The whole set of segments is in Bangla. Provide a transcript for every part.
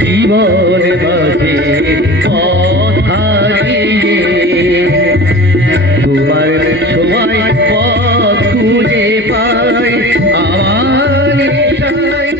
জীবন মাঝে পথ হারিয়ে তোমার সময় পথ খুঁজে পাই আমার নেশায়।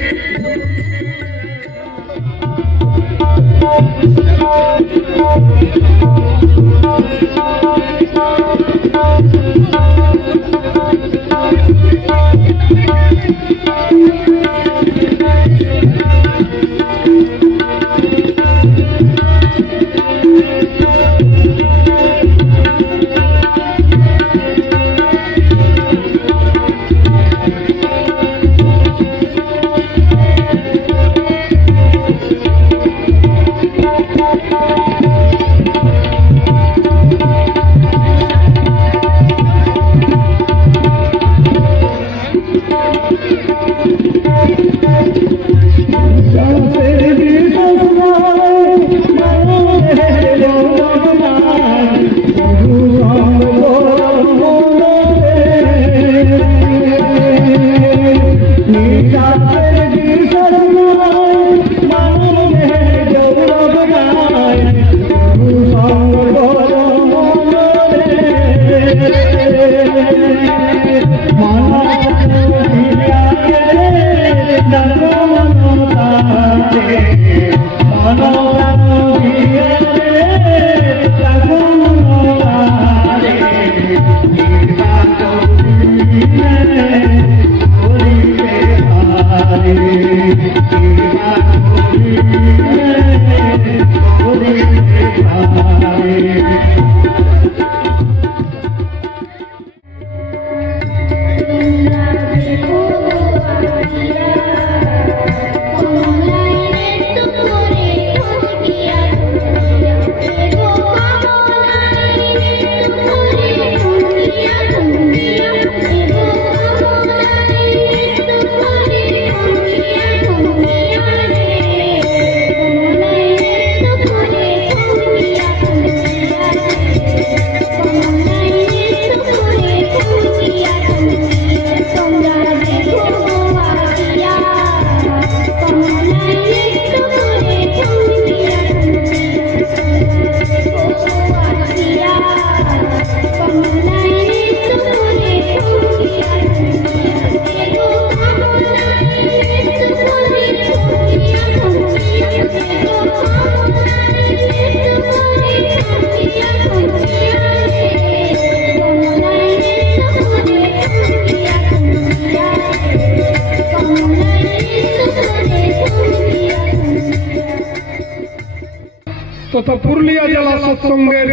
तथा पुरुलिया जिला सत्संगेर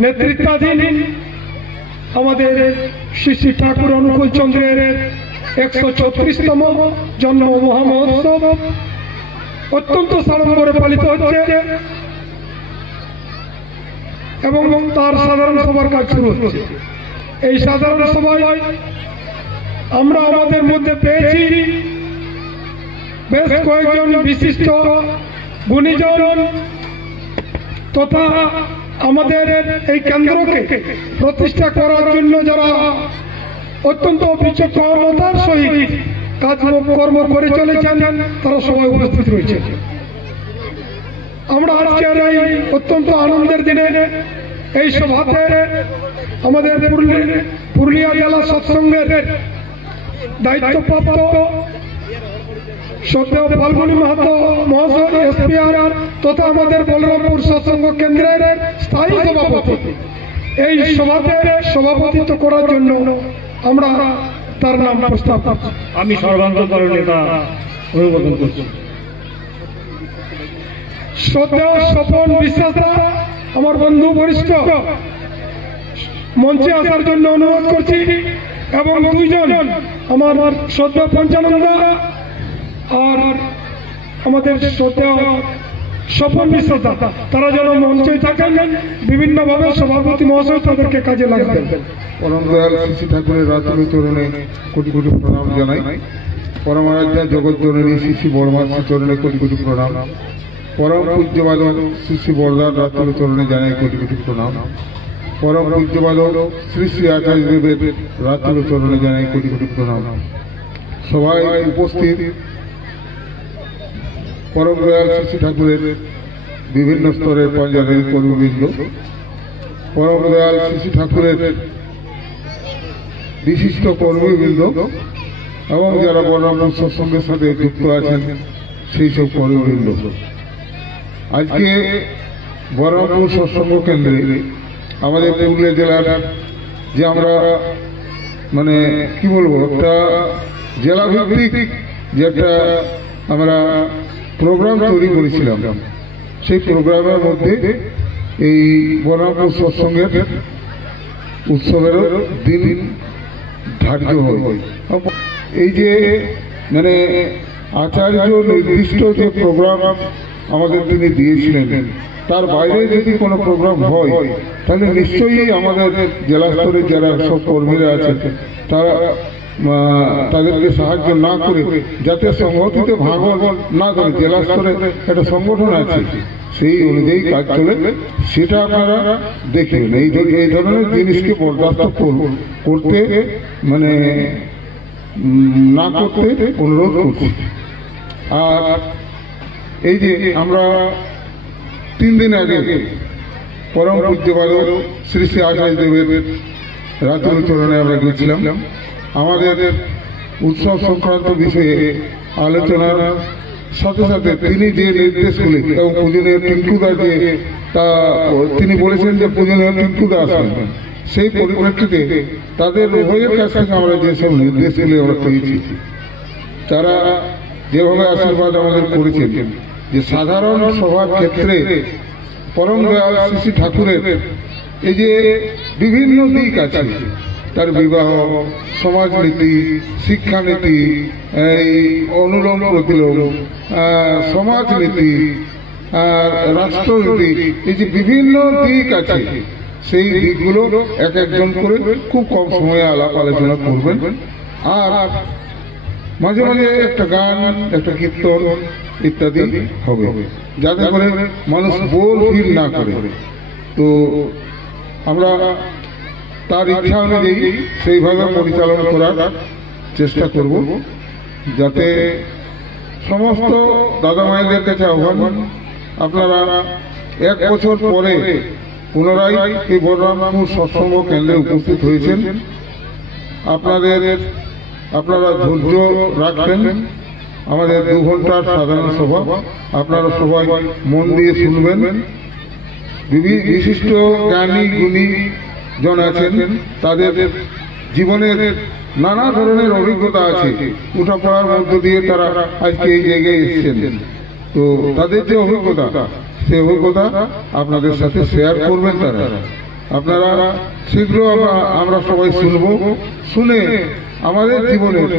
नेतृत्वाधीन हमारे श्री श्री ठाकुर अनुकूल चंद्रेर 136तम जन्म महामहोत्सव अत्यंत साड़म्बरे पालित होच्छे एवं तार साधारण सभार काज शुरू होच्छे। এই সাধারণ সভায় আমরা আমাদের মধ্যে পেয়েছি বেশ কয়েকজন বিশিষ্ট গুণীজন तथा আমাদের এই কেন্দ্রকে প্রতিষ্ঠা করার জন্য যারা অত্যন্ত বিচক্ষণতার সহিত কাজকর্ম করে চলেছেন তারা সবাই উপস্থিত রয়েছে। আমরা আজকের এই অত্যন্ত আনন্দের দিনে এই সভাতে আমাদের পুরুলিয়া জেলা সৎসঙ্গের দায়িত্বপ্রাপ্ত श्रद्धेय फाल्गुनी महतो महाशय एसपीआर तथा हमारे बलरामपुर सत्संग केंद्रेर स्थायी सभापति सभाते सभापतित्व करार जन्य आमरा तार नाम प्रस्ताव करछि। आमी सर्वांगीकरण नेता अनुमोदन करछि। श्रद्धेय स्वपन विश्वासदा आमार बंधु वरिष्ठ मंचे आसार जन्य अनुरोध करछि एवं दुइजन आमार श्रद्धेय पंचानंदा और हमारे श्रद्धेय स्वपन विश्वासदा तारा जेन मंचे थाकेन विभिन्न भावे सभापति महाशय तादेरके काजे लागाबेन। परम दयाल श्री ठाकुरेर रातुल चरणे कोटि कोटि प्रणाम जानाई। परम आराध्या जगत जननी श्री बड़मासी चरणे कोटि कोटि प्रणाम। परम पूज्यपाद श्री बरदार रातुल चरणे जानाई कोटि कोटि प्रणाम। परम पूज्यपाद श्री श्री आचार्य देवेर रातुल चरणे जानाई कोटि कोटि प्रणाम। सबाई उपस्थित পরম দয়াল শ্রী ঠাকুরের বিভিন্ন স্তরের পঞ্চায়েত কর্মীবৃন্দ, পরম দয়াল শ্রী ঠাকুরের বিশিষ্ট কর্মীবৃন্দ এবং যারা বর্ণাঢ্য সৎসঙ্গের সাথে যুক্ত আছেন সেই সব কর্মীবৃন্দ, আজকে বর্ণাঢ্য সৎসঙ্গ কেন্দ্রে আমাদের পুরুলিয়া জেলার যে আমরা মানে কি বলবো একটা জেলা ভিত্তিক যে একটা আমরা প্রোগ্রাম তৈরি করেছিলাম, সেই প্রোগ্রামের মধ্যে এই বর্ণাঢ্য সৎসঙ্গের উৎসবের দিন ধার্য হয়। এই যে মানে আচার্য নির্দিষ্ট যে প্রোগ্রাম আমাদের তিনি দিয়েছিলেন, তার বাইরে যদি কোনো প্রোগ্রাম হয় তাহলে নিশ্চয়ই আমাদের জেলা স্তরে যারা সব কর্মীরা আছেন তারা তাদেরকে সাহায্য না করে যাতে সংগঠিত ভাঙন না করে, জেলা স্তরে একটা সংগঠন আছে সেই অনুযায়ী কাজ চলে, সেটা আপনারা দেখবেন। এই ধরনের জিনিসকে বরদাস্ত করতে মানে না করতে অনুরোধ করছি। আর এই যে আমরা 3 দিন আগে পরম পূজ্যপাদ শ্রী শ্রী আচার্য দেবের রাতুল চরণে আমরা গেছিলাম, আমাদের উৎসব সংক্রান্ত বিষয়ে আলোচনার সাথে সাথে তিনি যে নির্দেশগুলি এবং পূজনীয় টিঙ্কুদা যে তিনি বলেছেন যে পূজনীয় টিঙ্কুদা আসবেন, সেই পরিপ্রেক্ষিতে তাদের উভয়ের কাছ থেকে আমরা যেসব নির্দেশগুলি আমরা পেয়েছি, তারা যেভাবে আশীর্বাদ আমাদের করেছেন যে সাধারণ সভার ক্ষেত্রে পরম দয়াল শ্রী ঠাকুরের এই যে বিভিন্ন দিক আছে, তার বিবাহ, সমাজনীতি, শিক্ষানীতি, এই অনুলোম প্রতিলোম, সমাজনীতি, রাষ্ট্রনীতি, এই যে বিভিন্ন দিক আছে, সেই দিকগুলো এক একজন করে খুব কম সময়ে আলাপ আলোচনা করবেন। আর মাঝে মাঝে একটা গান, একটা কীর্তন ইত্যাদি হবে, যাতে করে মানুষ বোর ফিল না করে। তো আমরা তার ইচ্ছা অনুযায়ী সেইভাবে পরিচালনা করার চেষ্টা করব, যাতে সমস্ত দাদা মায়েদের কাছে আহ্বান, আপনারা 1 বছর পরে পুনরায় এই বলরামপুর সৎসঙ্গ কেন্দ্রে উপস্থিত হয়েছেন। আপনারা ধৈর্য রাখবেন। আমাদের 2 ঘন্টার সাধারণ সভা, আপনারা সবাই মন দিয়ে শুনবেন। বিশিষ্ট জ্ঞানী গুণী জন আছেন, তাদের জীবনের নানা ধরনের অভিজ্ঞতা আছে, উঠাপড়ার মধ্য দিয়ে তারা আজকে এই জায়গায় এসেছেন। তো তাদের যে অভিজ্ঞতা, সেই অভিজ্ঞতা আপনাদের সাথে শেয়ার করবেন তারা। আপনারা শীঘ্র আমরা সবাই শুনব, শুনে আমাদের জীবনের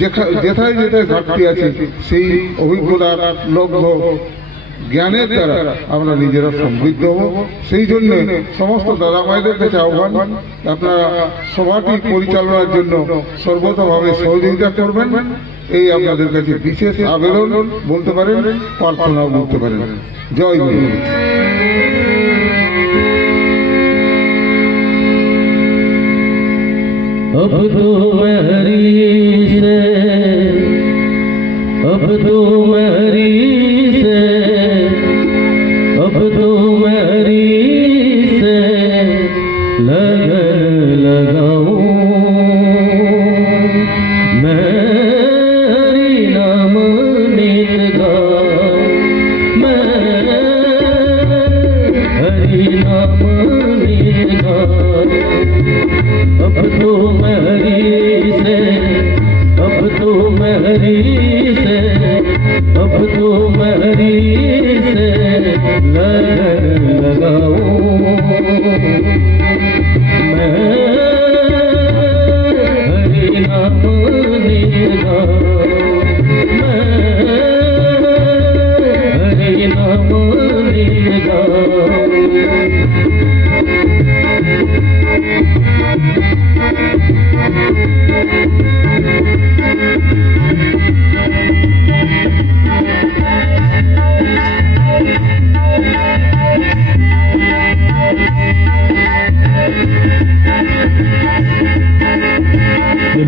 যেথায় যেথায় ঘাটতি আছে সেই অভিজ্ঞতার লব্ধ জ্ঞানের দ্বারা আমরা নিজেরা সমৃদ্ধ হব। সেই জন্য সমস্ত দাদা মায়েদের কাছে আহ্বান, আপনারা সভাটি পরিচালনার জন্য সর্বতভাবে সহযোগিতা করবেন, এই আপনাদের কাছে বিশেষ আবেদন বলতে পারেন, প্রার্থনাও বলতে পারেন। জয় গুরু। अब तो मेरी से, अब तो मेरी से, अब तो मेरी से लगन लगाऊं, मैं हरि नाम नित गाऊं, मैं हरि नाम नित गाऊं। अब तो मेरी से, अब तो मेरी से, अब तो मेरी से लगन लगाऊं, मैं हरि नाम नित गाऊं, मैं हरि नाम नित गाऊं।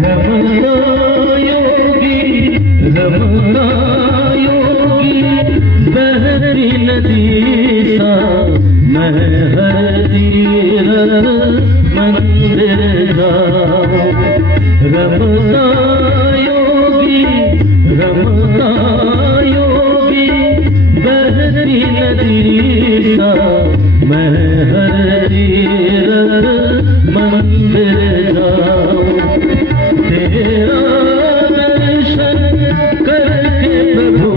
रमना योगी नदी सा मैं हर तीरथ मंदिर जाऊं। रमता योगी बहती नदी सा मैं हर तीरथ मंदिर जाऊं। तेरा दर्शन करके प्रभु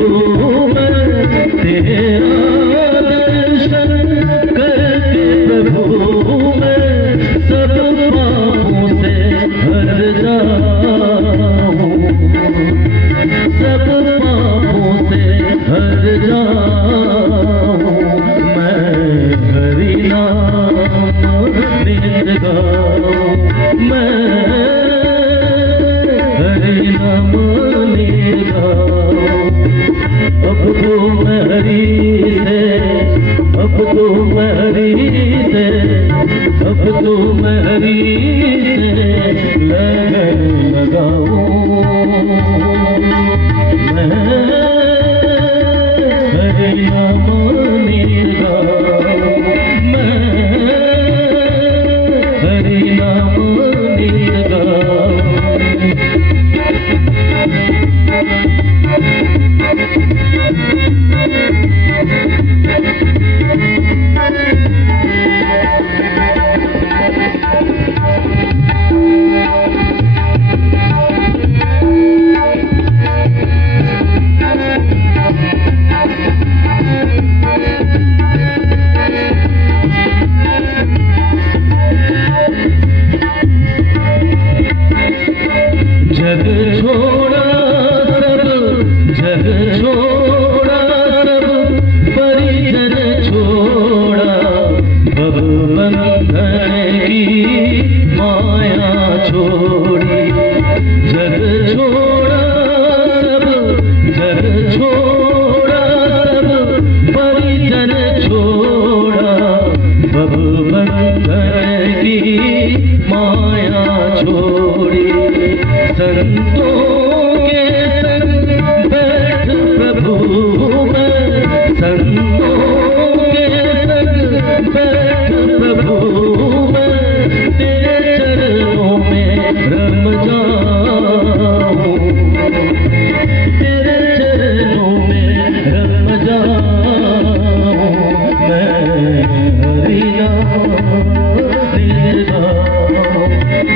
मैं, तेरा दर्शन करके प्रभु मैं सब पापों से हर जाऊं। सब पापों से हर जाऊं। मैं हरि नाम नित गाऊं। मैं हरि नाम नित गाऊं। अब तो मैं हरि से, अब तो मैं हरि से, अब तो मैं हरि से लगन लगाऊं। मैं हरि नाम नित गाऊं। मैं हरि नाम नित गाऊं। जग छोड़ा सब, जग छोड़ा सब, परिजन छोड़ा, भव बंधन की माया छोड़ी। जग छोड़ा सब, जग छोड़ा सब, परिजन छोड़ा, भव बंधन की माया छोड़ी। संतों के संग बैठ प्रभु मैं, संतों के संग बैठ प्रभु मैं, तेरे चरणों में रम जाऊं। तेरे चरणों में रम जाऊं। मैं हरि नाम नित गाऊं।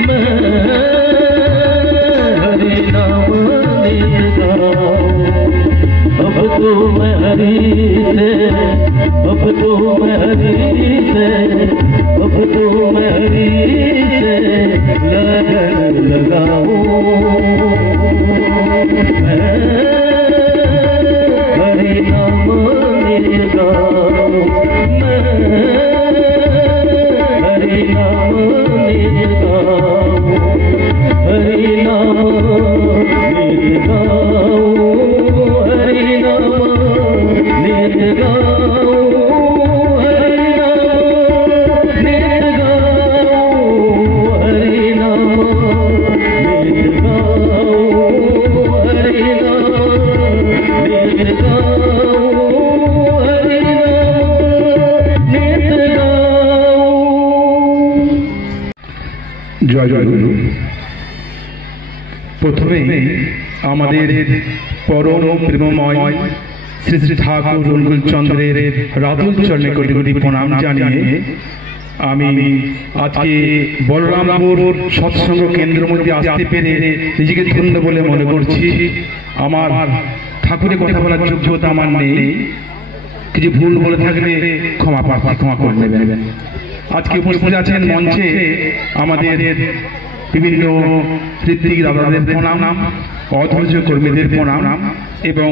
मैं हरि नाम नित गाऊं। अब तो मैं हरि से, अब तो मैं हरि से, अब तो मैं हरि से लगन लगाऊं। मैं हरि नाम नित गाऊं। मैं हरि नाम नित गाऊं। हरि नाम नित गाऊं। हरि नाम नित गाऊं। हरि नाम नित गाऊं। हरि नाम नित गाऊं। हरि नाम नित गाऊं। हरि नाम नित गाऊं। জয় জয় গুরু। প্রথমেই আমাদের পরম প্রেমময় শ্রী শ্রী ঠাকুর অনুকূল চন্দ্রের রাতুল চরণে কোটি কোটি প্রণাম জানিয়ে আমি আজকে বলরামপুর সৎসঙ্গ কেন্দ্রের মধ্যে আসতে পেরে নিজেকে ধন্য বলে মনে করছি। আমার ঠাকুরের কথা বলার যোগ্যতা আমার নেই, কিছু ভুল বলে থাকলে ক্ষমা প্রার্থী, ক্ষমা করে নেবেন। আজকে উপস্থিত আছেন মঞ্চে আমাদের বিভিন্ন ঋত্বিক দাদাদের প্রণাম, অধৈর্য কর্মীদের প্রণাম এবং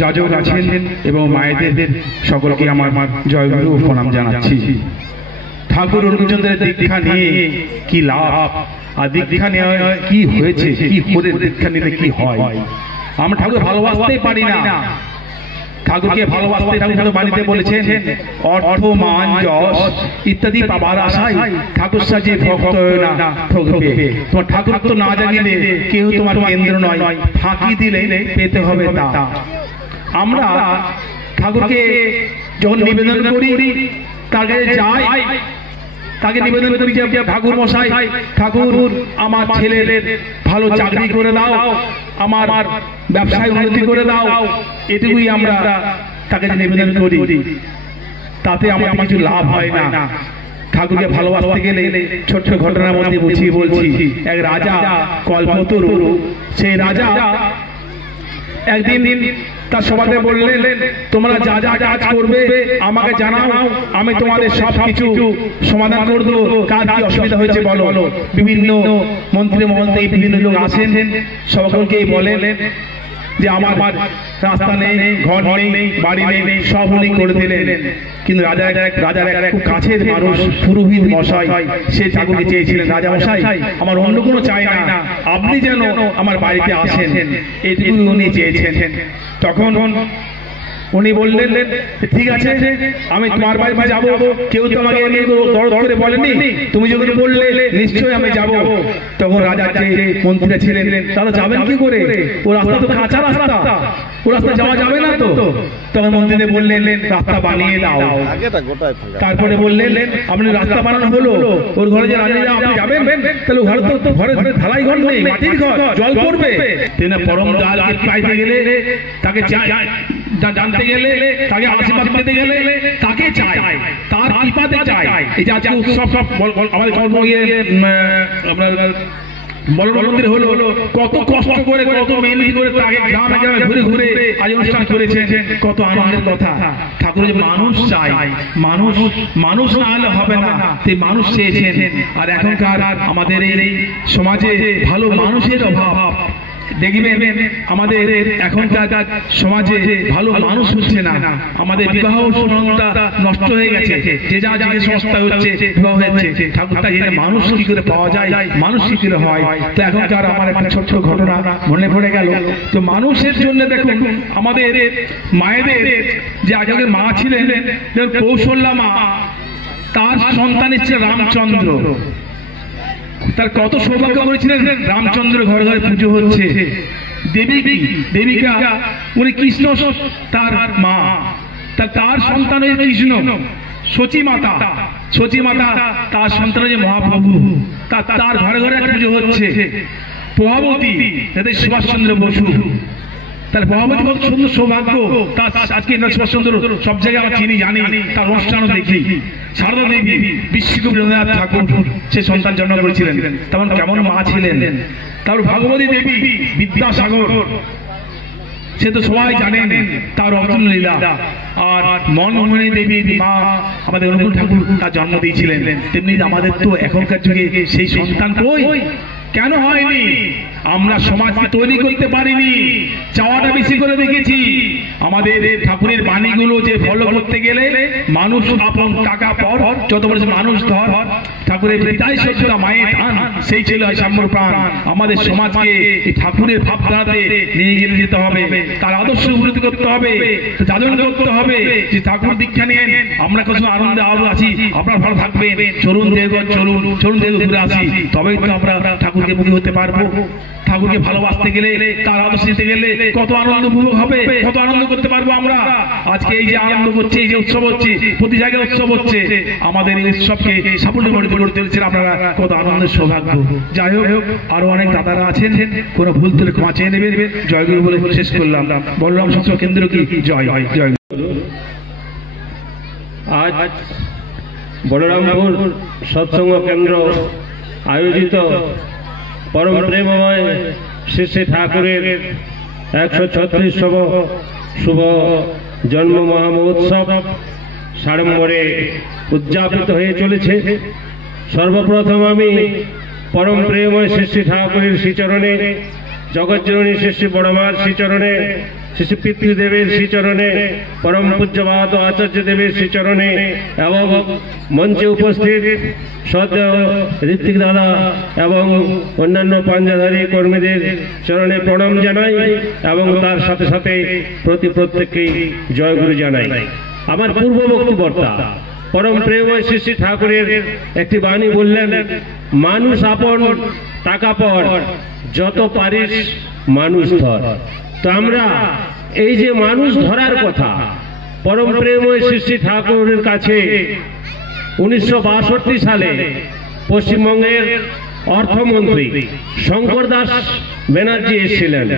যাজক আছেন এবং মায়েদের সকলকে আমার জয়গুরু প্রণাম জানাচ্ছি। ঠাকুর অনুকূলচন্দ্রের দীক্ষা নিয়ে কি লাভ, আর দীক্ষা নেওয়া কি হয়েছে, কি করে দীক্ষা নিলে কি হয়। আমরা ঠাকুর ভালোবাসতেই পারি না। ঠাকুরকে ভালোবাসতে ঠাকুর বাণীতে বলেছেন অর্থ মান যশ ইত্যাদি পাবার আশায় ঠাকুর সাজিয়ে ভক্ত হয়ে না ঠকবে। তোমার ঠাকুর তো না জানিলে কেউ তোমার কেন্দ্র নয়, ফাঁকি দিলে পেতে হবে তা। আমরা ঠাকুরকে যখন নিবেদন করি, তার কাছে যাই, তাকে নিবেদন করি যে ঠাকুর মশাই, ঠাকুর আমার ছেলের ভালো চাকরি করে দাও, আমার ব্যবসায় উন্নতি করে দাও, এটুকুই আমরা তাকে নিবেদন করি। তাতে আমার কিছু লাভ হয় না। ঠাকুরকে ভালোবাসতে গেলে ছোট্ট ঘটনার মধ্যে বুঝিয়ে বলছি। এক রাজা কল্পতরু, সেই রাজা একদিন তার সভাতে বললেন, তোমরা যা যা কাজ করবে আমাকে জানাও, আমি তোমাদের সব কিছু সমাধান করে দেবো। কার কি অসুবিধা হয়েছে বলো। বিভিন্ন মন্ত্রী মহল থেকে বিভিন্ন লোক আসেন, সকলকে বলেন যে আমার রাস্তা নেই, ঘর নেই, বাড়ি নেই, সব উনি করে দিলেন। কিন্তু রাজার এক খুব কাছের মানুষ পুরোহিত মশাই, সে ঠাকুরকে চেয়েছিলেন, রাজা মশাই আমার অন্য কোনো চাই না, আপনি যেন আমার বাড়িতে আসেন, এইটুকু উনি চেয়েছেন। তখন উনি বললেন, ঠিক আছে আমি তোমার বাড়িতে যাব, কেউ তো আমাকে এমনি দরদ করে বলেনি, তুমি যখন বললে নিশ্চয়ই আমি যাব। তখন রাজার যে মন্ত্রীরা ছিলেন, তারা যাবেন কি করে, ও রাস্তা তো কাঁচা রাস্তা, ও রাস্তা যাওয়া যাবে না তো। তখন মন্ত্রীরা বললেন, রাস্তা বানিয়ে দাও। তারপরে বললেন, আপনি রাস্তা বানানো হলো, ওর ঘরে যে রাজা আপনি যাবেন, তাহলে ঘরে ঢালাই ঘর নেই, মাটির ঘর, জল পড়বে। তিনি পরম দয়ালকে পাইতে গেলে, তাকে জানতে গেলে, তাকে আশীর্বাদ পেতে গেলে তাকে চাই, তার কৃপাতে চাই। এই যে আজকে উৎসব সব আমাদের বলরাম মন্দির হলো, কত কষ্ট করে, কত মেহনত করে তাকে গ্রামে গ্রামে ঘুরে ঘুরে আজ অনুষ্ঠান করেছেন, কত আনন্দের কথা। ঠাকুর যে মানুষ চাই, মানুষ না হলে হবে না, সেই মানুষ চেয়েছেন। আর এখনকার আমাদের এই সমাজে ভালো মানুষের অভাব। দেখবেন আমাদের এখনকার সমাজে ভালো মানুষ হচ্ছে না, আমাদের বিবাহ সংস্থা নষ্ট হয়ে গেছে, যে যা যে সংস্থা হচ্ছে বিবাহ হচ্ছে, ঠাকুরটা জেনে মানুষ কি করে পাওয়া যায়, মানুষ কি করে হয়। তো এখনকার আমার একটা ছোট্ট ঘটনা মনে পড়ে গেল। তো মানুষের জন্য দেখুন আমাদের মায়েদের, যে আগে মা ছিলেন কৌশল্যা মা, তার সন্তান ছিল রামচন্দ্র, তার কত সৌভাগ্য করেছিলেন, রামচন্দ্র ঘরে ঘরে পুজো হচ্ছে। দেবিকা উনি কৃষ্ণ তার মা, তার সন্তান হয়েছে কৃষ্ণ। সচী মাতা তার সন্তান হয়েছে মহাপ্রভু, তার ঘরে ঘরে পুজো হচ্ছে। প্রভাবতী যাদের সুভাষচন্দ্র বসু, তার প্রভাবতী কত সুন্দর সৌভাগ্য। তার আজকে সুভাষচন্দ্র সব জায়গায় আমরা চিনি, জানি, তার অনুষ্ঠানও দেখি। সারদা দেবী, বিশ্বকবি রবীন্দ্রনাথ ঠাকুর সে সন্তান জন্ম করেছিলেন, তেমন কেমন মা ছিলেন। তারপর ভাগবতী দেবী, বিদ্যাসাগর, সে তো সবাই জানেন তার অর্জন লীলা। আর মনমোহিনী দেবীর মা আমাদের অনুকূল ঠাকুর তার জন্ম দিয়েছিলেন। তেমনি আমাদের তো এখনকার যুগে সেই সন্তান কই, কেন হয়নি? আমরা সমাজকে তৈরি করতে পারিনি, চাওয়াটা বেশি করে দেখেছি। আমাদের ঠাকুরের বাণীগুলো যে ফলো করতে গেলে মানুষ আপন টাকা পর, যত বলেছে মানুষ ধর, ঠাকুরের বিদায় সত্যতা মায়ের টান, সেই ছিল সাম্যর প্রাণ। আমাদের সমাজকে এই ঠাকুরের ভাবধারাতে নিয়ে গেলে যেতে হবে, তার আদর্শ উন্নতি করতে হবে, যাজন করতে হবে যে ঠাকুর দীক্ষা নিয়ে আমরা কিছু আনন্দে আরো আছি, আপনারা ভালো থাকবেন, চলুন দেবগঞ্জ, চলুন দেবগঞ্জ ঘুরে আসি, তবেই তো আমরা ঠাকুরকে মুখী হতে পারবো। ঠাকুরকে ভালোবাসতে গেলে, তার আদর্শ নিতে গেলে কত আনন্দ উপভোগ হবে, কত আনন্দ করতে পারবো আমরা। আজকে এই যে আনন্দ করছে, এই যে উৎসব হচ্ছে, প্রতি জায়গায় উৎসব হচ্ছে, আমাদের এই উৎসবকে সাফল্যমণ্ডিত করতে চলেছেন আপনারা, কত আনন্দের সৌভাগ্য। যাই হোক, আরো অনেক দাদারা আছেন, কোনো ভুল তুলে ক্ষমা চেয়ে নেবেন। জয়গুরু বলে শেষ করলাম। বলরাম সৎসঙ্গ কেন্দ্র কি জয় জয়। আজ বলরামপুর সৎসঙ্গ কেন্দ্র আয়োজিত পরম প্রেমময় শ্রী শ্রী ঠাকুরের 136তম শুভ জন্ম মহামহোৎসব সাড়ম্বরে উদযাপিত হয়ে চলেছে। সর্বপ্রথম আমি পরম প্রেমময় শ্রী শ্রী ঠাকুরের শ্রীচরণে, জগজ্জননী শ্রী শ্রী বড়মার শ্রীচরণে, শ্রী শ্রী পিতৃদেবের শ্রীচরণে, পরম পূজ্যপাদ আচার্য দেবের শ্রীচরণে এবং মঞ্চে উপস্থিত শ্রদ্ধেয় ঋত্বিক দাদা এবং অন্যান্য পাঞ্জাধারী কর্মীদের চরণে প্রণাম জানাই এবং তার সাথে সাথে প্রত্যেককেই জয়গুরু জানাই। আমার পূর্ববর্তী বক্তা পরম প্রেমময় শ্রী শ্রী ঠাকুরের একটি বাণী বললেন, মানুষ আপন টাকা পর, যত পারিস মানুষ ধর। তো আমরা এই যে মানুষ ধরার কথা, পরম প্রেমময় শ্রী শ্রী ঠাকুরের কাছে 1962 সালে পশ্চিমবঙ্গের অর্থমন্ত্রী শঙ্কর দাস ব্যানার্জি এসেছিলেন।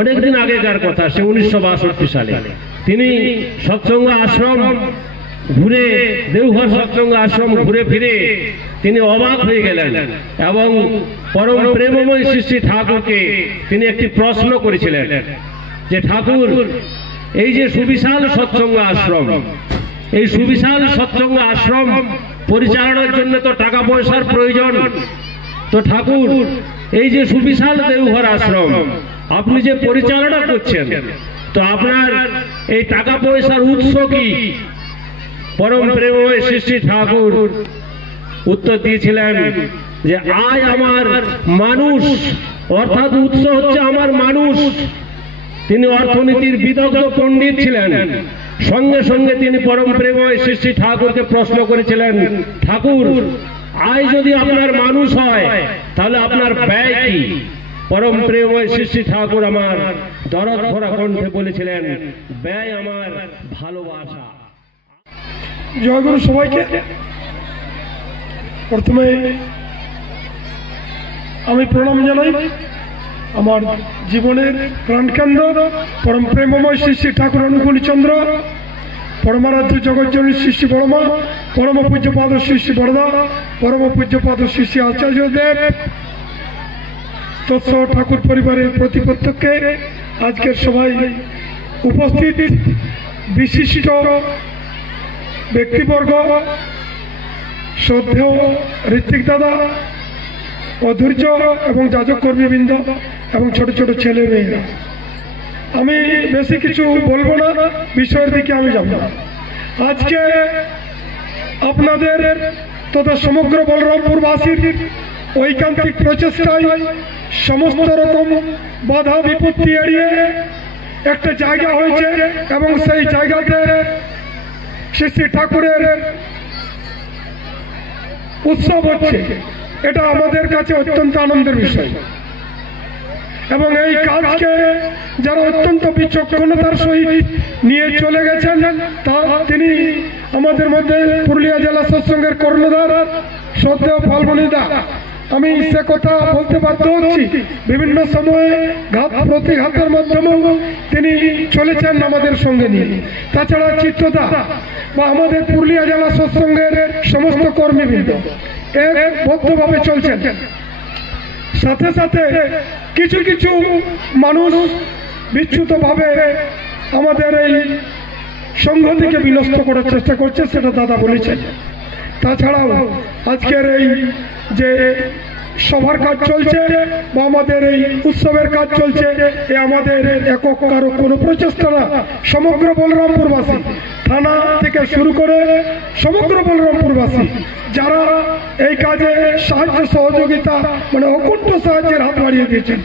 অনেকদিন আগেকার কথা, সে 1962 সালে। তিনি সৎসঙ্গ আশ্রম ঘুরে, দেওঘর সৎসঙ্গ আশ্রম ঘুরে ফিরে তিনি অবাক হয়ে গেলেন এবং পরম প্রেমময় শ্রী শ্রী ঠাকুরকে তিনি একটি প্রশ্ন করেছিলেন যে, ঠাকুর, এই যে সুবিশাল সৎসঙ্গ আশ্রম, এই সুবিশাল সৎসঙ্গ আশ্রম পরিচালনার জন্য তো টাকা পয়সার প্রয়োজন। তো ঠাকুর, এই যে সুবিশাল দেওঘর আশ্রম আপনি যে পরিচালনা করছেন, তো আপনার এই টাকা পয়সার উৎস কি? পরম প্রেমময় শ্রী শ্রী ঠাকুর উত্তর দিয়েছিলেন যে, আয় আমার মানুষ, অর্থাৎ উৎস হচ্ছে আমার মানুষ। তিনি অর্থনীতির বিদগ্ধ পণ্ডিত ছিলেন। সঙ্গে সঙ্গে তিনি পরম প্রেমময় শ্রী শ্রী ঠাকুরকে প্রশ্ন করেছিলেন, ঠাকুর, আয় যদি আপনার মানুষ হয় তাহলে আপনার ব্যয় কি? পরম প্রেমময় শ্রী শ্রী ঠাকুর আমার দরদ ভরা কণ্ঠে বলেছিলেন, ব্যয় আমার ভালোবাসা। জয়গুরু সবাইকে। প্রথমে আমি প্রণাম জানাই আমার জীবনের প্রাণকেন্দ্র পরম প্রেমময় শ্রী শ্রী ঠাকুর অনুকূল চন্দ্র, পরমারাধ্য জগজ্জননী শ্রী শ্রী বড়মা, পরম পূজ্যপাদ শ্রী শ্রী বরদা, পরম পূজ্যপাদ শ্রী শ্রী আচার্যদেব, তৎসহ ঠাকুর পরিবারের প্রতি প্রত্যেককে, আজকের সবাই উপস্থিত বিশিষ্ট ব্যক্তিবর্গ, শ্রদ্ধেয় ঋত্বিক দাদা, অধৈর্য এবং যাজক কর্মীবৃন্দ এবং ছোট ছোট ছেলে মেয়েরা, আমি বেশি কিছু বলবো না, বিষয়ের দিকে আমি যাব না। আজকে আপনাদের তথা সমগ্র বলরামপুরবাসীর ঐকান্তিক প্রচেষ্টায় সমস্ত রকম বাধা বিপত্তি এড়িয়ে একটা জায়গা হয়েছে এবং সেই জায়গাতে শ্রী শ্রী ঠাকুরের উৎসব হচ্ছে। এটা আমাদের কাছে অত্যন্ত আনন্দের বিষয় এবং এই কাজকে যারা অত্যন্ত বিচক্ষণতার সহিত নিয়ে চলে গেছেন, তা তিনি আমাদের মধ্যে পুরুলিয়া জেলা সৎসঙ্গের কর্ণধার শ্রদ্ধেয় ফাল্গুনীদা। আমি সে কথা বলতে বাধ্য হচ্ছি, বিভিন্ন সময়ে ঘাত প্রতিঘাতের মাধ্যমেও তিনি চলেছেন আমাদের সঙ্গে নিয়ে। তাছাড়া চিত্তদা বা আমাদের পুরুলিয়া জেলা সৎসঙ্গের সমস্ত কর্মীবৃন্দ একবদ্ধভাবে চলছেন। সাথে সাথে কিছু কিছু মানুষ বিচ্যুতভাবে আমাদের এই সংহতিকে বিনষ্ট করার চেষ্টা করছে, সেটা দাদা বলেছেন। তাছাড়াও আজকের এই যে সভার কাজ চলছে বা আমাদের এই উৎসবের কাজ চলছে, এ আমাদের একক কারো কোনো প্রচেষ্টা না। সমগ্র বলরামপুরবাসী, থানা থেকে শুরু করে সমগ্র বলরামপুরবাসী যারা এই কাজে সাহায্য সহযোগিতা মানে অকুণ্ঠ সাহায্যের হাত বাড়িয়ে দিয়েছেন,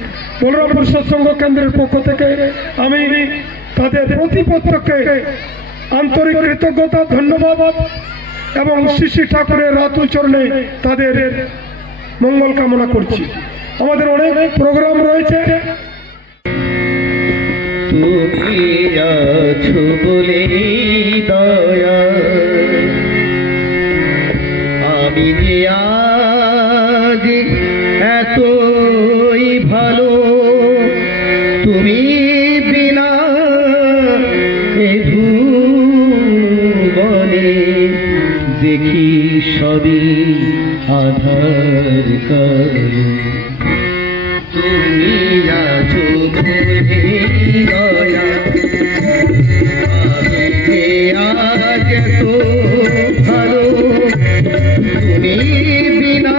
বলরামপুর সৎসঙ্গ কেন্দ্রের পক্ষ থেকে আমি তাদের প্রতি প্রত্যেককে আন্তরিক কৃতজ্ঞতা, ধন্যবাদ এবং শ্রী শ্রী ঠাকুরের রাতুল চরণে তাদের মঙ্গল কামনা করছি। আমাদের অনেক প্রোগ্রাম রয়েছে। তুমি আছো বলে দয়া, আমি যে আজ এতই ভালো, তুমি বিনা এ ভুবনে দেখি সবই আধার কালো। তুমি আছো বলে দয়া, আমি যে আজ তো ভালো, তুমি বিনা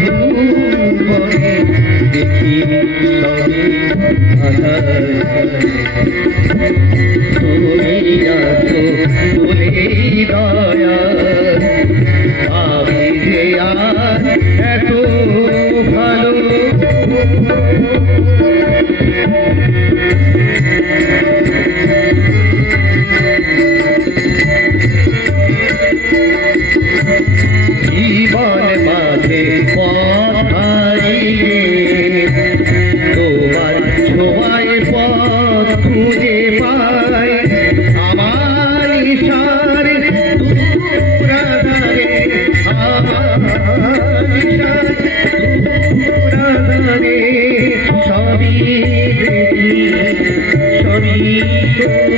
ভুবনে দেখি সবই আধার কালো। তুমি আছো বলে দয়া, আমি যে আজ এত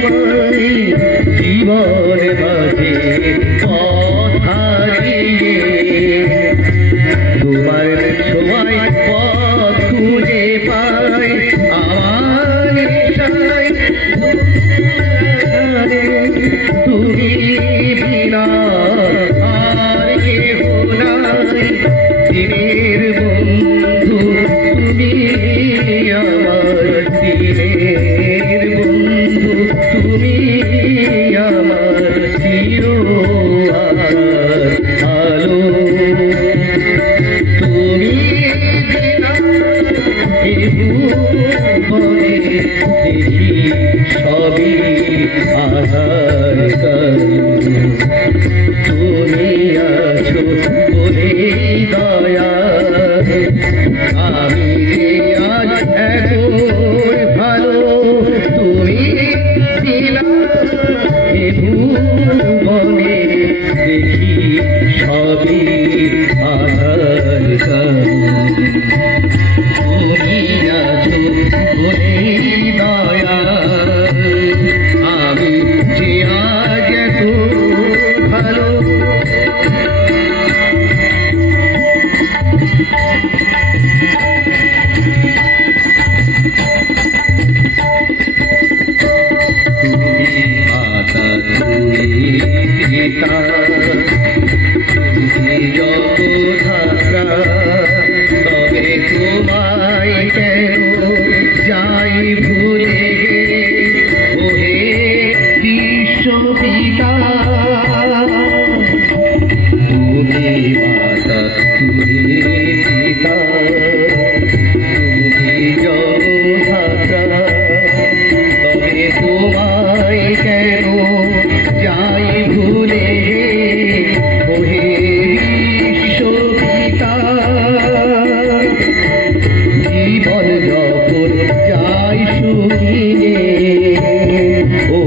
তোমায় জীবন মাঝে পথ হারিয়ে তোমার সময় পথ খুঁজে পাই আমার নেশায় তুমি বিনা আর কেহ নাই দিনের বন্ধু তুমি আমার দিনের বন্ধু তুমি আমার চির আলো তুমি বিনা এ ভুবনে দেখি সবই আধার তুমি আছো বলে দয়া আমি আজ এখন ভালো তুমি দিলা এ ভুবনে দেখি সবই আধার তুমি আছো বলে দয়া আমি যে আজ এত ভালো তুমি মাতা তুমি পিতা তুমি জগধাত্রা তবে তোমায় কেন যাই ভুলে ওহে বিশ্বপিতা তুমি মাতা তুমি পিতা তুমি জগধাত্রা তবে তোমায় কেন যাই ভুলে ওহে বিশ্বপিতা জীবন যখন যাই শুনিয়ে ও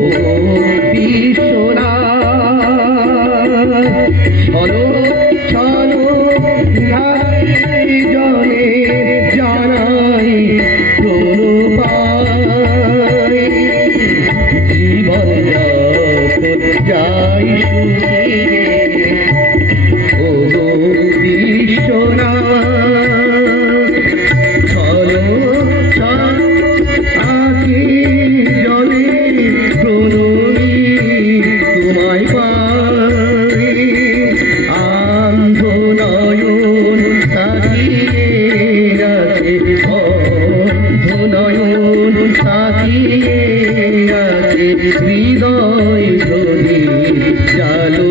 বিশ্বনাথ চলো চলো জনে জানাই প্রণপাই জীবন যখন যাই শুনিয়ে ও বিশ্বনাথ চলো চলো আকি জলে প্রণমী তোমায় পাই আন্ধ নয়ন তাকিয়ে আছে অন্ধ নয়ন তাকিয়ে আছে হৃদয় ধরি চালো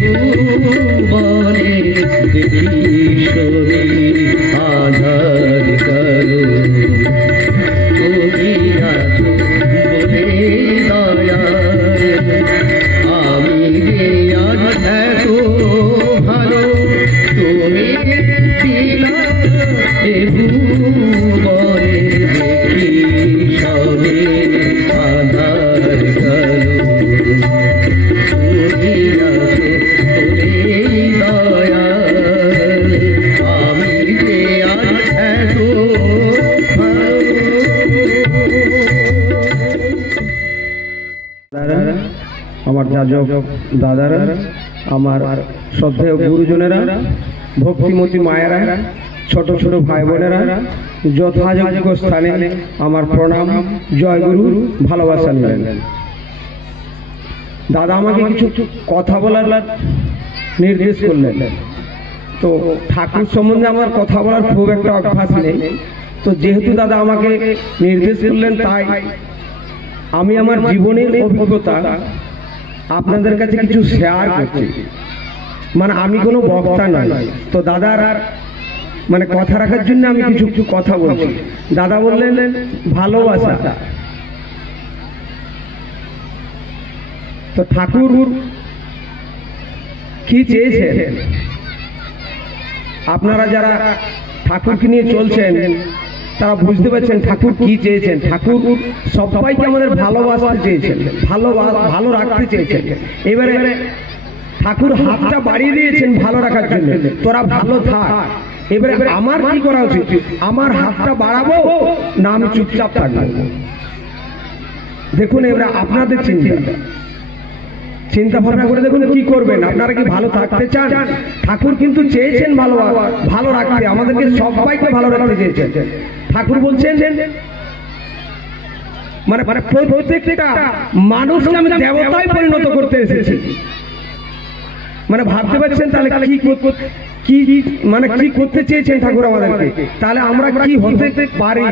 ভুবনে দেখি সবই আধার কালো তুমি আছো বলে দয়া আমি যে আজ এত ভালো তুমি দিলা এ ভুবনে দেখি সবে আধার কালো তুমি আছো বলে দয়া আমি যে আজ এত ভালো আমার যাজক দাদারা, আমার শ্রদ্ধেয় গুরুজনেরা, ভক্তিমতী মায়েরা, ছোট ছোট ভাই বোনেরা, যথাযোগ্য স্থানে আমার প্রণাম, জয় গুরু, ভালোবাসা নেবেন। দাদা আমাকে কিছু কথা বলার নির্দেশ করলেন। তো ঠাকুর সম্বন্ধে আমার কথা বলার খুব একটা অভ্যাস নেই, তো যেহেতু দাদা আমাকে নির্দেশ করলেন তাই আমি আমার জীবনের অভিজ্ঞতা আপনাদের কাছে কিছু শেয়ার করছি। মানে আমি কোনো বক্তা নয়, তো দাদার মানে কথা রাখার জন্য আমি কিছু কথা বলছি। দাদা বললেন ভালোবাসা, তো ঠাকুর কি চেয়েছেন? আপনারা যারা ঠাকুরকে নিয়ে চলছেন তারা বুঝতে পারছেন ঠাকুর কি চেয়েছেন। ঠাকুর সবাইকে আমাদের ভালোবাসতে চেয়েছেন, ভালো রাখতে চেয়েছেন। এবারে ঠাকুর হাতটা বাড়িয়ে দিয়েছেন ভালো রাখার জন্য, তোরা ভালো থাক। এবারে আমার কি করা উচিত? আমার হাতটা বাড়াবো না আমি চুপচাপ থাকবো? দেখুন এবারে আপনাদের চিন্তা ভাবনা করে দেখুন কি করবেন। আপনারা কি ভালো থাকতে চান? ঠাকুর কিন্তু চেয়েছেন ভালো রাখতে, আমাদেরকে সবাইকে ভালো রাখতে চেয়েছেন। ঠাকুর বলছেন মানে প্রত্যেকটা মানুষকে আমি দেবতায় পরিণত করতে এসেছি। মানে ভাবতে পারছেন তাহলে কি মানে কি করতে চেয়েছেন ঠাকুর আমাদেরকে, তাহলে আমরা কি হতে পারি।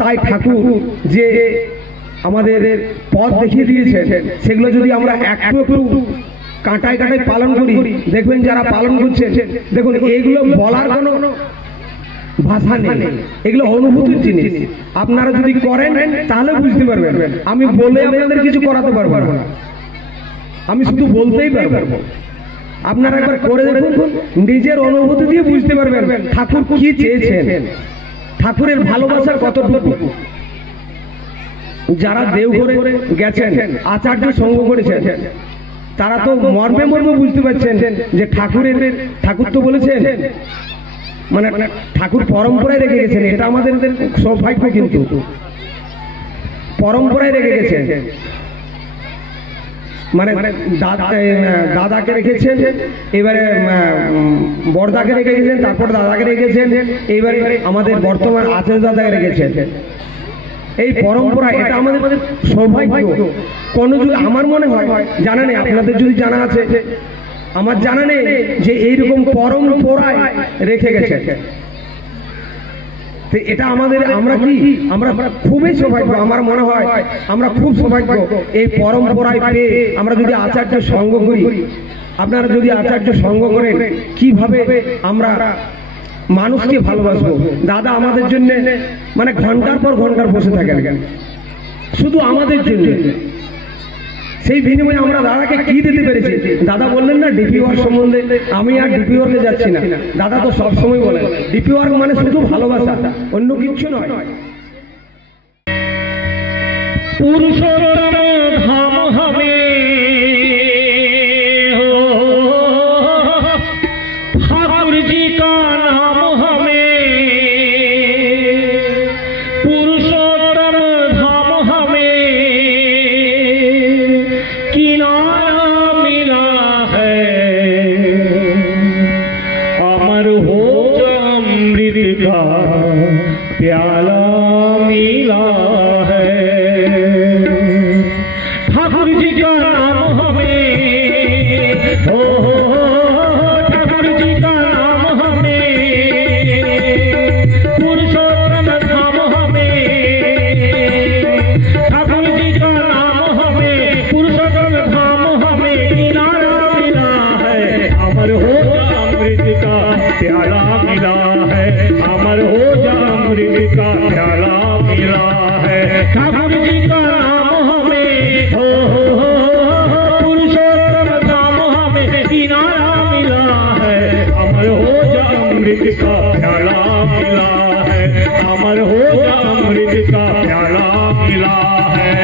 তাই ঠাকুর যে আমাদের পথ দেখিয়ে দিয়েছেন সেগুলো যদি আমরা একটু একটু কাঁটায় কাঁটায় পালন করি, দেখবেন যারা পালন করছেন দেখুন এইগুলো বলার কোনো ভাষা নেই, এগুলো অনুভূতির জিনিস। আপনারা যদি করেন তাহলে বুঝতে পারবেন। আমি বলে আপনাদের কিছু করাতে পারবো না, আমি শুধু বলতেই পারবো। আপনারা একবার করে দেখুন, নিজের অনুভূতি দিয়ে বুঝতে পারবেন ঠাকুর কি চেয়েছেন, ঠাকুরের ভালোবাসার কতটুকু। যারা দেওঘরে গেছেন, আচার্য সঙ্গ করেছেন, তারা তো মর্মে মর্মে বুঝতে পারছেন যে ঠাকুর তো বলেছেন, মানে ঠাকুর পরম্পরায় রেখে গেছেন। এটা আমাদের সৌভাগ্য, কিন্তু পরম্পরায় রেখে গেছেন। মানে দাদাকে রেখেছেন, এবারে বড়দাকে রেখে গেছেন, তারপর দাদাকে রেখেছেন, এইবারে আমাদের বর্তমান আচার্য দাদাকে রেখেছেন। এই পরম্পরা এটা আমাদের সৌভাগ্য। কোন যুগ আমার মনে হয় জানা নেই, আপনাদের যদি জানা আছে, আমার জানা নেই যে এইরকম পরম্পরায় রেখে গেছে। এটা আমরা খুবই সৌভাগ্য। আমার মনে হয় আমরা খুব সৌভাগ্য এই পরম্পরায় পেয়ে। আমরা যদি আচার্য সঙ্গ করি, আপনারা যদি আচার্য সঙ্গ করেন, কিভাবে আমরা মানুষকে ভালোবাসবো। দাদা আমাদের জন্য মানে ঘন্টার পর ঘন্টার বসে থাকেন শুধু আমাদের জন্য। সেই বিনিময়ে আমরা দাদাকে কি দিতে পেরেছি? দাদা বললেন না ডিপি ওয়ার্ক সম্বন্ধে, আমি আর ডিপি ওয়ার্কে যাচ্ছি না। দাদা তো সবসময় বলেন ডিপি ওয়ার্ক মানে শুধু ভালোবাসা, অন্য কিছু নয়। পুরুষোত্তম ধাম হবে ठाकुर जी का नाम हमें, पुरुषोत्तम धाम हमें किनारा मिला है, अमर हो अमृत का प्याला मिला है। ठाकुर जी का नाम हमें हो ठाकुर जी का नाम हमें, पुरुषोत्तम धाम हमें, ठाकुर जी का नाम हमें, पुरुषोत्तम धाम हमें किनारा मिला है, अमर हो अमृत का प्याला मिला है, अमर हो अमृत का प्याला मिला है। ठाकुर जी का नाम हमें हो पुरुषोत्तम धाम हमें किनारा मिला है, अमर हो अमृत का प्याला मिला है, अमर हो अमृत का प्याला मिला है।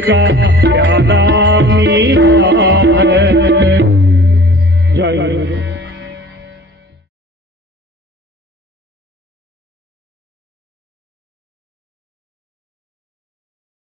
का